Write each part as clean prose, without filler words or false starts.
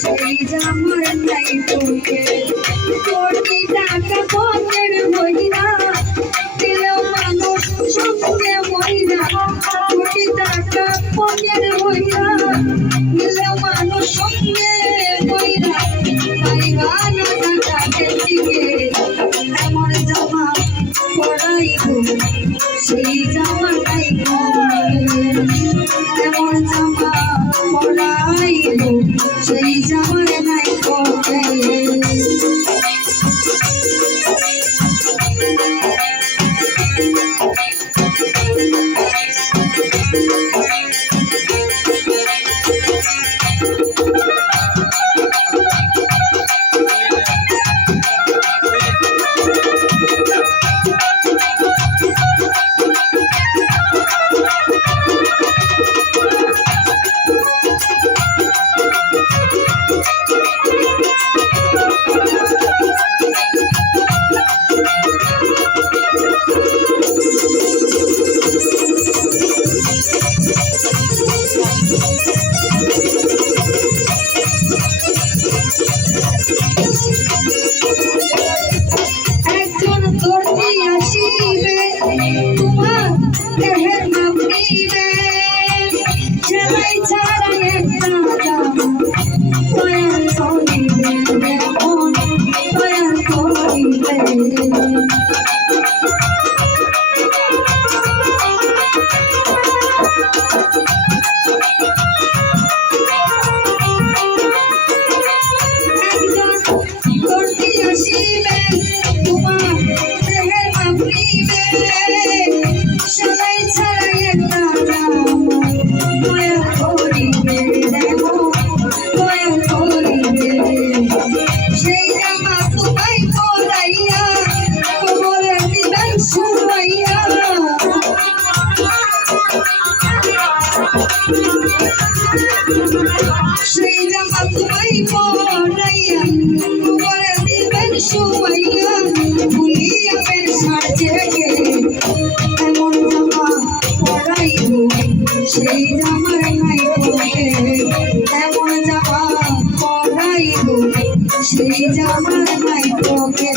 সেই জামার নাই তোকে কোটি টাকা পকেট বইরা দিলেও মানুষ সঙ্গে বইরা কোটি টাকা পকেট বইরা দিলেও মানুষ সঙ্গে বইরা পাইবা না টাকার দিকে এমন জামা পরাইব সেই জামা নাই এমন জামা পরাইব সেই জামা নাই কোকে তোমার দেহের নাম নিবে সেলাই ছাড়া একটা তৈরি করিবে তৈরি করিবে একজন দর্জি আসিবে তোমার দেহের নাম নিবে সবাই ছাড়া একটা দয়া করিবে দেখো দয়া করিবে সেই জামা তোমায় পরাইয়া কোমরে দিবেন শুয়াইয়া সেই জামা তোমায় পরাইয়া কোমরে দিবেন শুয়াইয়া ভুলিয়া পেন সাজে এমন জামা পরাইব সেই জামার নাই তোকে এমন জামা পরাইব সেই জামার নাই তোকে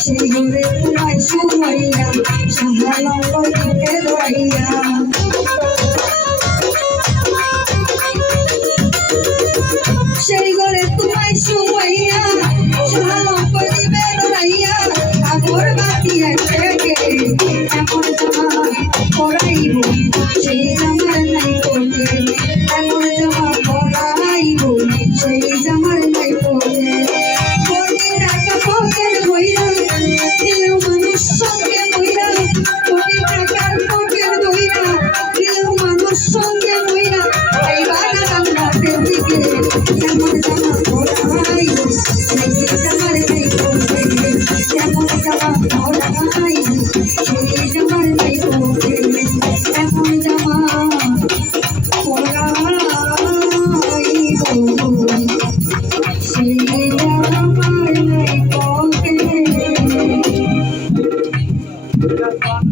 সেই ঘরে তোমায় শুয়াইয়া সাহালাম বইকে দইয়া সেই ঘরে তোমায় শুয়াইয়া সাহালাম বইকে দইয়া আগর বাতি এসে এমন জামা পরাইব সেই জামার নাই পড়ে এমন জামা পরাইব সেই জামার নাই পড়ে That's fun.